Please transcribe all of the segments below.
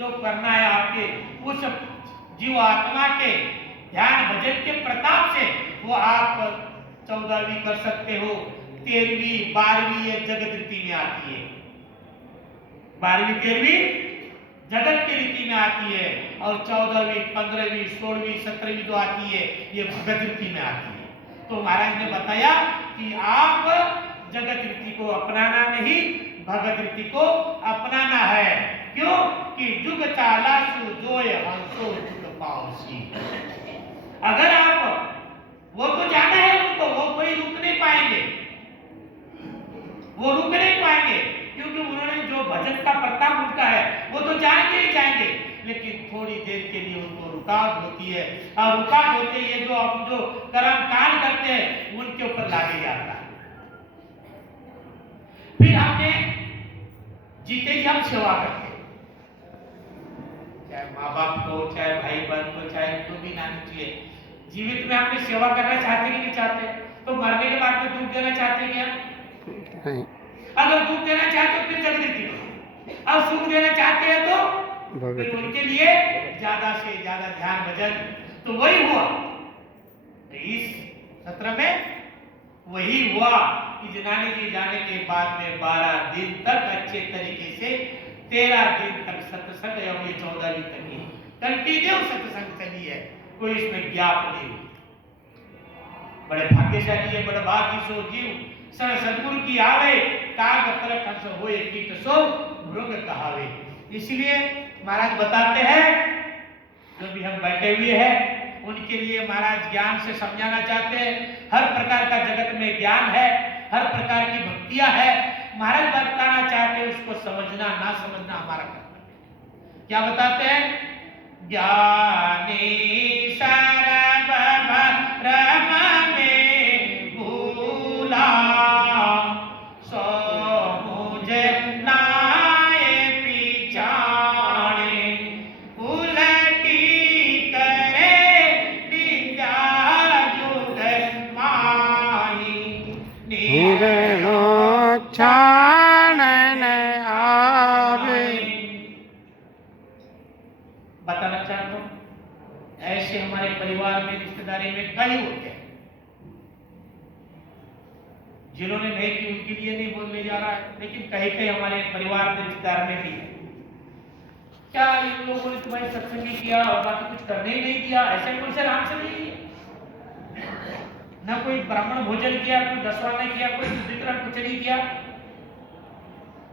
जो करना है आपके उस जीव आत्मा के ध्यान भजन के प्रताप से वो आप 14वीं कर सकते हो। 13वीं 12वीं ये जगत रीति में आती है, 12वीं 13वीं जगत की रीति में आती है, और 14वीं 15वीं 16वीं 17वीं जो आती है ये भगत रीति में आती है। तो महाराज ने बताया कि आप जगत रीति को अपनाना नहीं, भगत रीति को अपनाना है। क्यों कि जुग चाला सुजोय हंसो जुग पाओसी। अगर आप वो तो जाना है उनको, वो कोई रुक नहीं पाएंगे, वो रुक नहीं पाएंगे, क्योंकि उन्होंने जो भजन का प्रताप उनका है वो तो जाएंगे ही जाएंगे, लेकिन थोड़ी देर के लिए उनको रुकावट होती है, और रुकावट होते ये जो हम जो कर्म कांड करते हैं उनके ऊपर लागे जाता है। फिर हमने जीते ही हम सेवा करते हैं, चाहे माँ बाप को, चाहे भाई बहन को, चाहे जो भी नानी चाहिए, जीवित में हमने सेवा करना चाहते कि नहीं चाहते? तो मरने के बाद में दुख देना चाहते हैं क्या? अगर दुख देना चाहते हो फिर जगत रीति करो, और सुख देना चाहते हैं तो फिर उनके लिए ज्यादा से ज्यादा ध्यान भजन। तो वही हुआ इस सत्र में, वही हुआ कि जनानी जी जाने के बाद में 12 दिन तक अच्छे तरीके से 13 दिन तक सत्संग, और ये 14वीं तक ही कंटिन्यू सत्संग चली है, कोई इसमें ज्ञाप नहीं हुई। बड़े भाग्यशाली है, बड़े भाग्य सो जीव सर सदगुरु की आवे, काग परक हंस होए कीट सो मृग कहावे। इसलिए महाराज बताते हैं जो भी हम बैठे हुए हैं उनके लिए महाराज ज्ञान से समझाना चाहते हैं। हर प्रकार का जगत में ज्ञान है, हर प्रकार की भक्तियां है, महाराज बताना चाहते हैं, उसको समझना ना समझना हमारा कर्तव्य है। क्या बताते हैं? ज्ञानी सर्वभरम में भूला, सो मुझे नाए पिछाड़े, उलटी करे निंदा जुग माही, निगनो छानन आवे। बताना चाहता हूँ ऐसे हमारे परिवार में, रिश्तेदारी में कई होते हैं जिन्होंने नहीं की, उनके लिए नहीं बोलने जा रहा है, लेकिन कहीं कहीं हमारे परिवार में, रिश्तेदार में भी है। क्या इन लोगों ने तुम्हारी सत्संग नहीं किया और बाकी कुछ करने ही नहीं दिया? ऐसे कौन से राम से नहीं किया, ना कोई ब्राह्मण भोजन किया, कोई दसवां नहीं किया, कोई वितरण कुछ नहीं किया,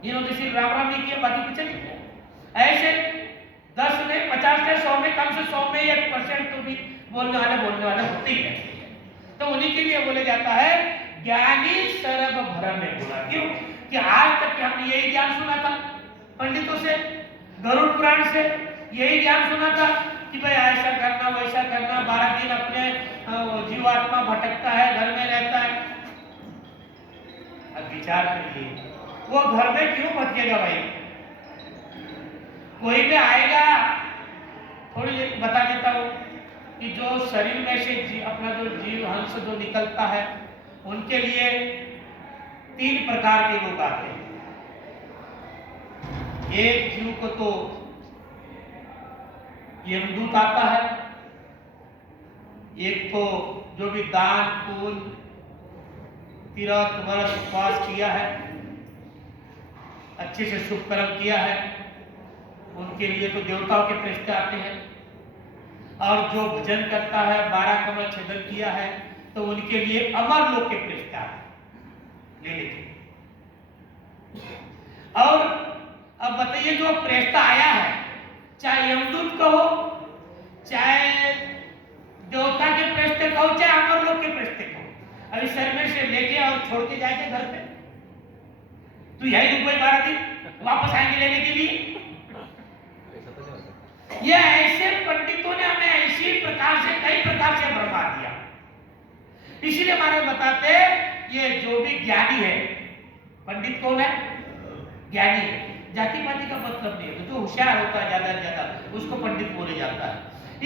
इन्होंने सिर्फ राम राम नहीं किया, बाकी कुछ नहीं किया। ऐसे 10 में 50 में 100 में, कम से 100 में 1% तो भी बोलने वाले होते ही रहते हैं। तो उन्हीं के लिए बोले जाता है ज्ञानी सर्व भरम में बोला। क्यों कि आज तक हमने यही ज्ञान सुना था पंडितों से, गरुड़ पुराण से यही ज्ञान सुना था कि भाई ऐसा करना वैसा करना, 12 दिन अपने जीवात्मा भटकता है, घर में रहता है। अब विचार करिए वो घर में क्यों भटकेगा भाई? कोई भी आएगा, थोड़ी देर बता देता हूँ कि जो शरीर में से अपना जो जीव हंस जो निकलता है उनके लिए 3 प्रकार के लोग आते हैं। एक जीव को तो यमदूत आता है, एक तो जो भी दान पुण्य तीर्थ व्रत उपवास किया है, अच्छे से शुभ कर्म किया है, उनके लिए तो देवताओं के पृष्ठ आते हैं। और जो भजन करता है, 12 कमल छेदन किया है, तो उनके लिए अमर लोक के पृष्ठ आते हैं। ले लीजिए। और अब बताइए जो पृष्ठ आया है, चाहे यमदूत कहो, चाहे देवता के पृष्ठ कहो, चाहे अमर लोक के पृष्ठ कहो, अभी शरीर में से लेके और छोड़ के जाएंगे घर पे, तो यही रुक गए 12 दिन, वापस आएंगे लेने के लिए। ये ऐसे पंडितों ने हमें इसी प्रकार से कई प्रकार से बर्बाद दिया। इसीलिए हमारे बताते ये जो भी ज्ञानी है, पंडित कौन है? ज्ञानी है। जाति पाति का मतलब नहीं है, जो होशियार होता है ज्यादा से ज्यादा उसको पंडित बोले जाता है।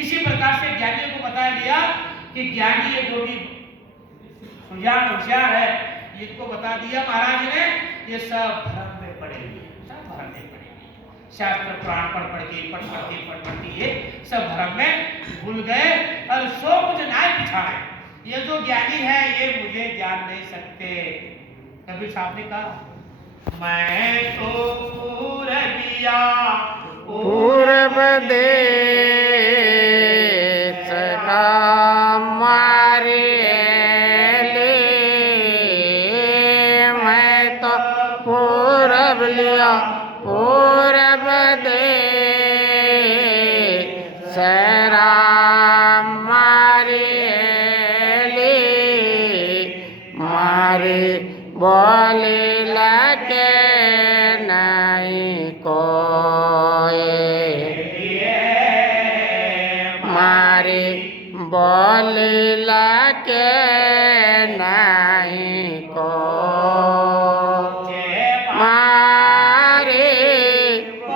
इसी प्रकार से ज्ञानियों को बताया गया कि ज्ञानी है जो भी सुजान होशियार है, इसको बता दिया महाराज ने, ये सब भ्रम में पड़े हुए, सब भ्रम में पड़े हुए, शास्त्र पुराण पढ़ के ये सब भ्रम में भूल गए और सो कुछ नाय पिछाड़े। ये जो ज्ञानी है ये मुझे जान नहीं सकते। कबीर साहब ने कहा मैं तो पूरबिया पूर्व देश का मारे ले, मैं तो पूरब लिया पूरब देश राम मारे ले, मारे बोले लगे नहीं कोई, मारे बोले लगे नहीं को, मारे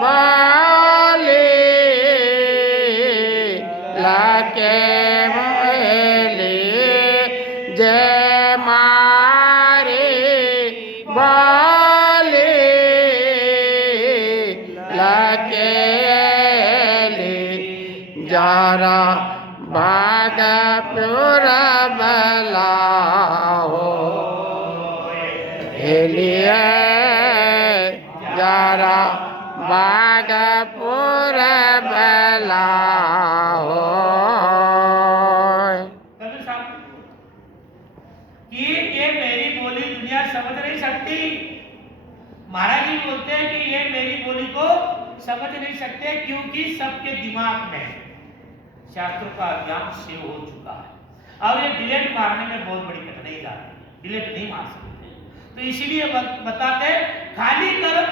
बोले लगे बोले जय मारे बोले लगे जरा भाग पूरा बलाओ लिए जरा भाग पूरा बलाओ। कबीर साहब कि ये मेरी बोली दुनिया समझ नहीं सकती। महाराज जी बोलते हैं कि ये मेरी बोली को समझ नहीं सकते क्योंकि सबके दिमाग में शास्त्रों का ज्ञान सेव हो चुका है और ये डिलीट मारने में बहुत बड़ी कठिनाई जाती है, डिलीट नहीं मार सकते। तो इसीलिए बताते खाली करो